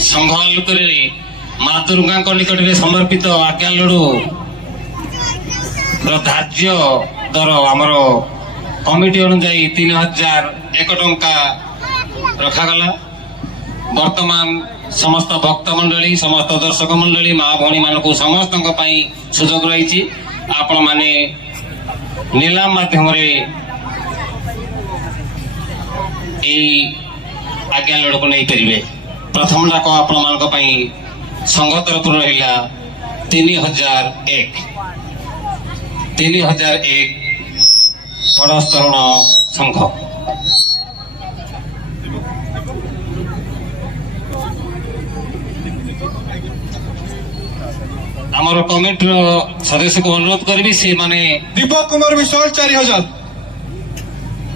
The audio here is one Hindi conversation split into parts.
संघ आलोकरे माँ दुर्गा निकट में समर्पित आज्ञा लड़ू धार्य दर आमर कमिटी अनुजाई 3001 टंका रखागला। वर्तमान समस्त भक्त मंडली समस्त दर्शक मंडली माँ भौणी मान समस्त सुजोग रही आपण माने नीलाम माध्यम आज्ञा लड़ को नहीं पारे। प्रथम डाक आपण मान संघ तरफ रहा 3001 बड़ तरुण संघ। आमर कमिटी सदस्य को अनुरोध करी से माने दीपक कुमार विश्वाल 4000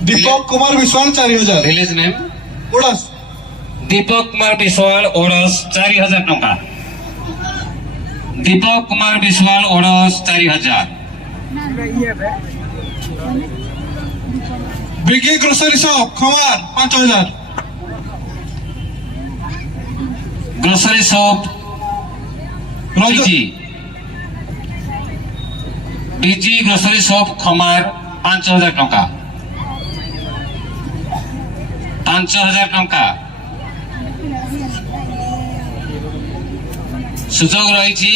दीपक कुमार विश्वाल 4000 विलेज नेम ओडस दीपक कुमार विश्वाल ओडस 4000 टंका। दीपक कुमार विश्वाल ओडस 4000। बिगी grocery shop Khamar 5000 grocery shop बीजी ग्रोसरी शॉप खमार 5000 टंका। 5000 टंका सुजोग रही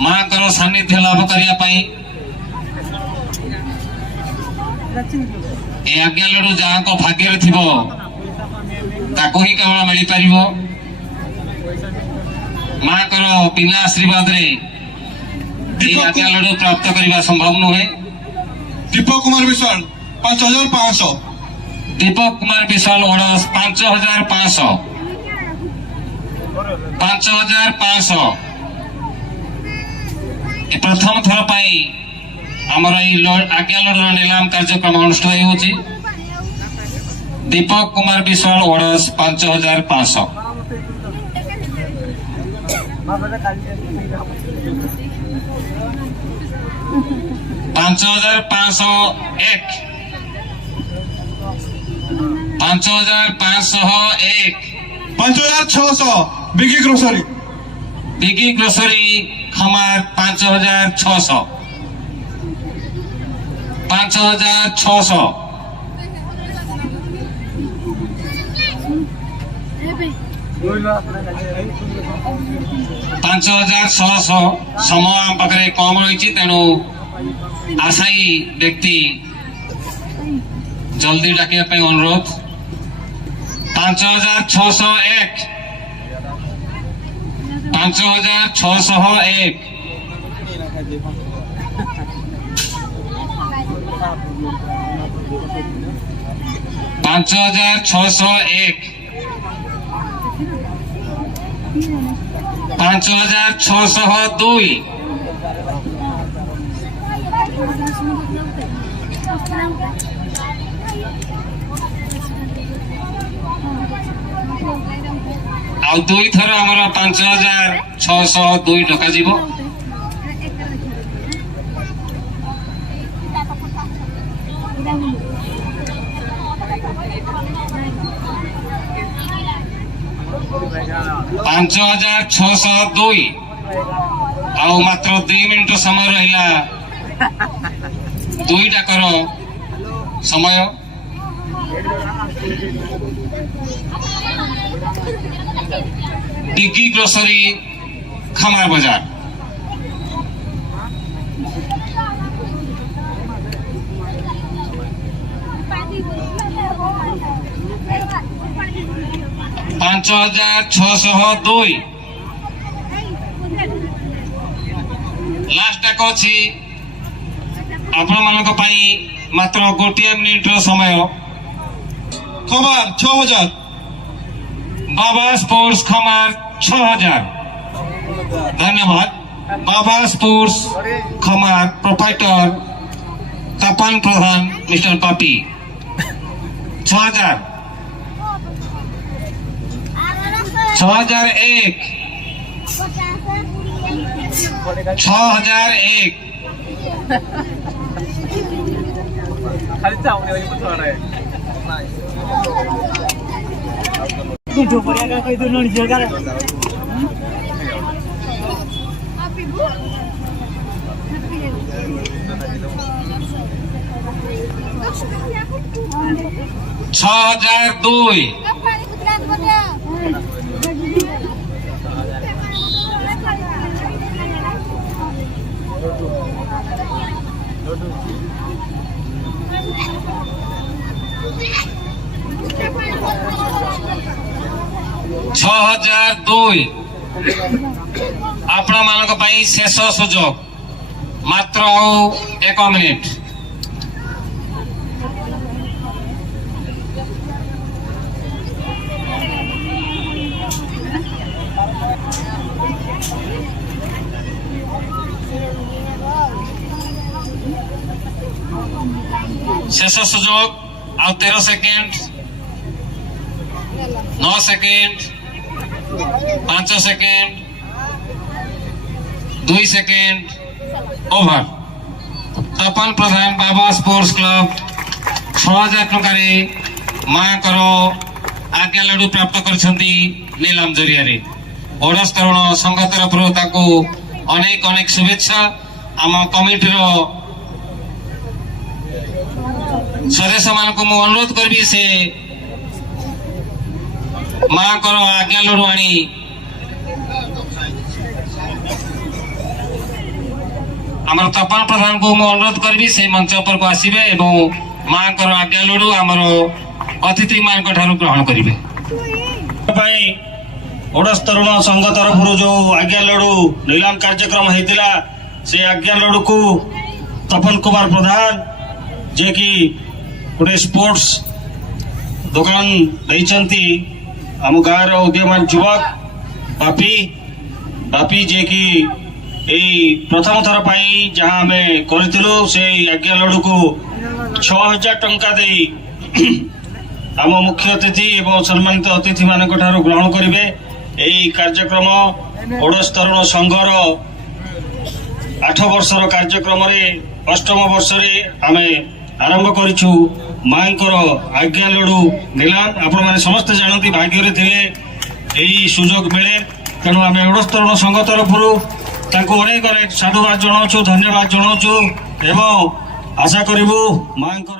माँ को सानिध्य लाभ करने आज्ञा लड़ू जहाँ को भाग्य थी ही केवल मिल पार माँ को बिना आशीर्वाद रे आज्ञा लड़ू प्राप्त करने संभव नुहे। दीपक कुमार विश्वाल 5500 दीपक कुमार विश्वाल ओडस 5500 5500 प्रथम थर आमर आज्ञा लड़र नीलाम कार्यक्रम अनुष्ठित हो। दीपक कुमार विश्वाल ओडस 5500 5501 5501 5600 बिगी ग्रोसरी खमार 5600 5600 5600 समय आम पाखे कम रही तेणु आशायी व्यक्ति जल्दी डाकिया अनुरोध। 5601 5601 5601 5602 आउ दुई थर आमर 5602 टका जीव। 5602 आउ मात्र 2 मिनिट समय रहा दुई टाकर समय। डिगी ग्रोसरी खमार बाजार 5602 लास्ट टाक अच्छी आपण मानक मात्र 1 मिनिट समय। खमार 6000 बाबा स्पोर्ट्स खमार 6000 धन्यवाद। बाबा स्पोर्ट्स खमार प्रोपाइटर तपन प्रधान मिस्टर पापी 6000 6001 6001 छह हजार दुई, 6002 आपण मानक पई शेष सुजोग मात्र आउ 1 मिनिट। शेष सुजोग आ 13 second, 9 second, 5 second, 2 second, over. Tapan Pradhan Baba sports club 6000 टंका मां करो आज्ञा लड्डू प्राप्त करछंती नीलाम जरिया ओडस तरुण संघ तरफ अनेक अनेक शुभेच्छा। आम कमिटी सदस्य मान को मु अनुरोध करी से मां कर आज्ञा लड्डू आनी आमर तपन प्रधान को मु अनुरोध करी से मंच पर को आसीबे एवं मां कर आज्ञा लड्डू आमर अतिथि मान को ठारू ग्रहण करिवे। ओडस तरुण संघ तरफ जो आज्ञा लड्डू नीलाम कार्यक्रम होता से आज्ञा लड्डू को तपन कुमार प्रधान जे कि गोटे स्पोर्ट्स दुकान देइचंती आम गाँव उदीयमान युवक बापी जे कि यही प्रथम थर पाई जहाँ आम करूँ से आज्ञा लड्डू को 6000 टंका दे आम मुख्य अतिथि एवं सम्मानित अतिथि मान ग्रहण करेंगे। यही कार्यक्रम ओडस तरुण संघर 8 वर्षर कार्यक्रम 8म वर्ष आम आरंभ करूँ मांकर आज्ञा लड्डू नीलाम। आपण मैंने समस्ते जानती भाग्य थे यही सुजोग मिले तेणु आम ओडस तरुण संघ तरफ अनेक अनेक साधुवाद जनाऊँ, धन्यवाद जनाऊँ एवं आशा करूँ मांकर